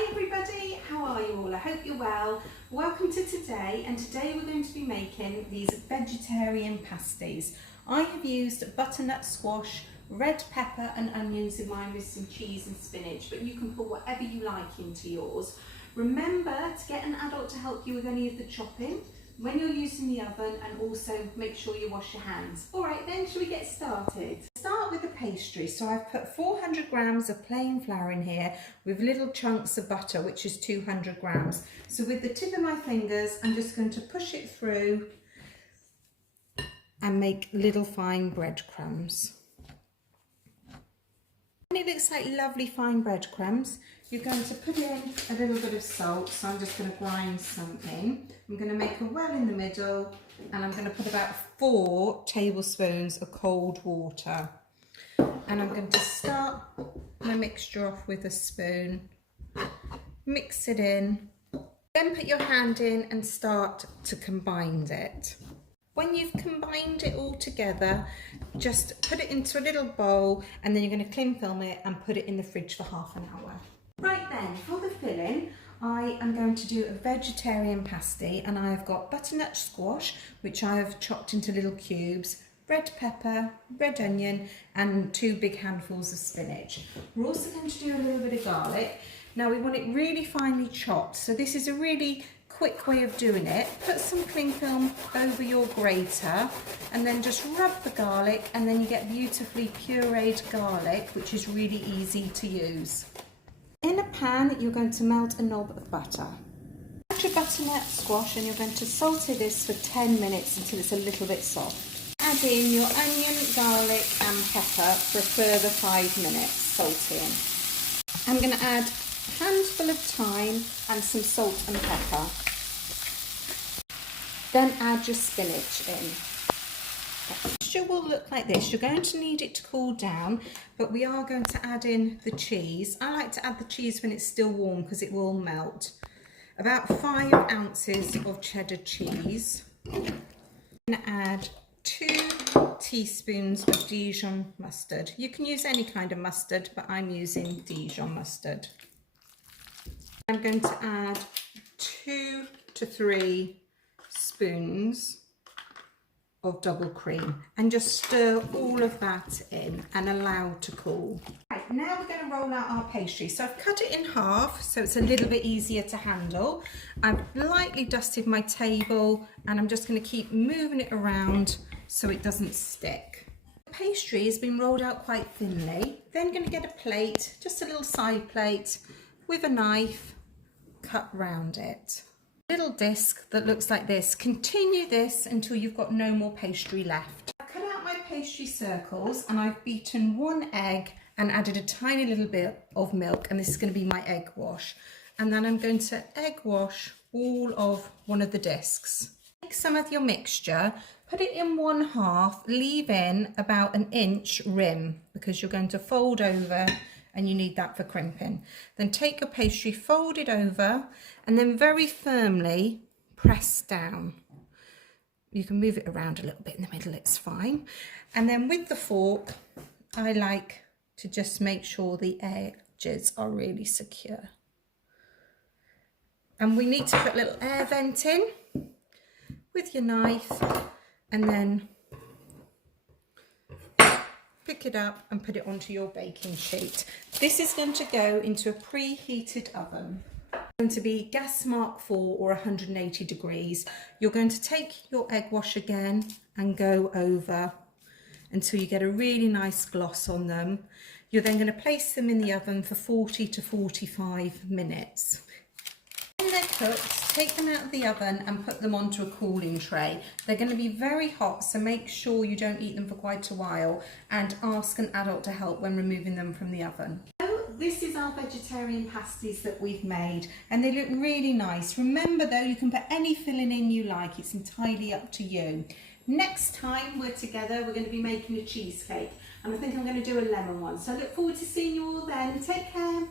Hi everybody, how are you all? I hope you're well. Welcome to today, and today we're going to be making these vegetarian pasties. I have used butternut squash, red pepper and onions in mine with some cheese and spinach, but you can put whatever you like into yours. Remember to get an adult to help you with any of the chopping when you're using the oven, and also make sure you wash your hands. Alright then, shall we get started? Start with the pastry. So I've put 400 grams of plain flour in here with little chunks of butter, which is 200 grams. So with the tip of my fingers, I'm just going to push it through and make little fine breadcrumbs. When it looks like lovely fine breadcrumbs, you're going to put in a little bit of salt. So I'm just going to grind some in. I'm going to make a well in the middle, and I'm going to put about 4 tablespoons of cold water. And I'm going to start my mixture off with a spoon, mix it in, then put your hand in and start to combine it. When you've combined it all together, just put it into a little bowl, and then you're going to cling film it and put it in the fridge for half an hour. Right then, for the filling, I am going to do a vegetarian pasty, and I've got butternut squash, which I have chopped into little cubes, red pepper, red onion, and 2 big handfuls of spinach. We're also going to do a little bit of garlic. Now we want it really finely chopped, so this is a really quick way of doing it. Put some cling film over your grater and then just rub the garlic, and then you get beautifully pureed garlic, which is really easy to use. In a pan, you're going to melt a knob of butter. Add your butternut squash, and you're going to saute this for 10 minutes until it's a little bit soft. Add in your onion, garlic and pepper for a further 5 minutes sauteing. I'm going to add a handful of thyme and some salt and pepper. Then add your spinach in. The mixture will look like this. You're going to need it to cool down, but we are going to add in the cheese. I like to add the cheese when it's still warm because it will melt. About 5 ounces of cheddar cheese. And add 2 teaspoons of Dijon mustard. You can use any kind of mustard, but I'm using Dijon mustard. I'm going to add 2 to 3 spoons of double cream, and just stir all of that in and allow to cool. Right, now we're going to roll out our pastry. So I've cut it in half so it's a little bit easier to handle. I've lightly dusted my table, and I'm just going to keep moving it around so it doesn't stick. The pastry has been rolled out quite thinly. Then going to get a plate, just a little side plate, with a knife, cut round it. Little disc that looks like this. Continue this until you've got no more pastry left. I've cut out my pastry circles, and I've beaten 1 egg and added a tiny little bit of milk, and this is going to be my egg wash. And then I'm going to egg wash all of one of the discs. Take some of your mixture, put it in 1/2, leave in about 1 inch rim because you're going to fold over, and you need that for crimping. Then take your pastry, fold it over, and then very firmly press down. You can move it around a little bit in the middle, it's fine. And then with the fork, I like to just make sure the edges are really secure. And we need to put a little air vent in with your knife, and then pick it up and put it onto your baking sheet. This is going to go into a preheated oven. It's going to be gas mark 4 or 180 degrees. You're going to take your egg wash again and go over until you get a really nice gloss on them. You're then going to place them in the oven for 40 to 45 minutes. When they're cooked, take them out of the oven and put them onto a cooling tray. They're going to be very hot, so make sure you don't eat them for quite a while, and ask an adult to help when removing them from the oven. So this is our vegetarian pasties that we've made, and they look really nice. Remember though, you can put any filling in you like, it's entirely up to you. Next time we're together, we're going to be making a cheesecake, and I think I'm going to do a lemon one. So I look forward to seeing you all then. Take care.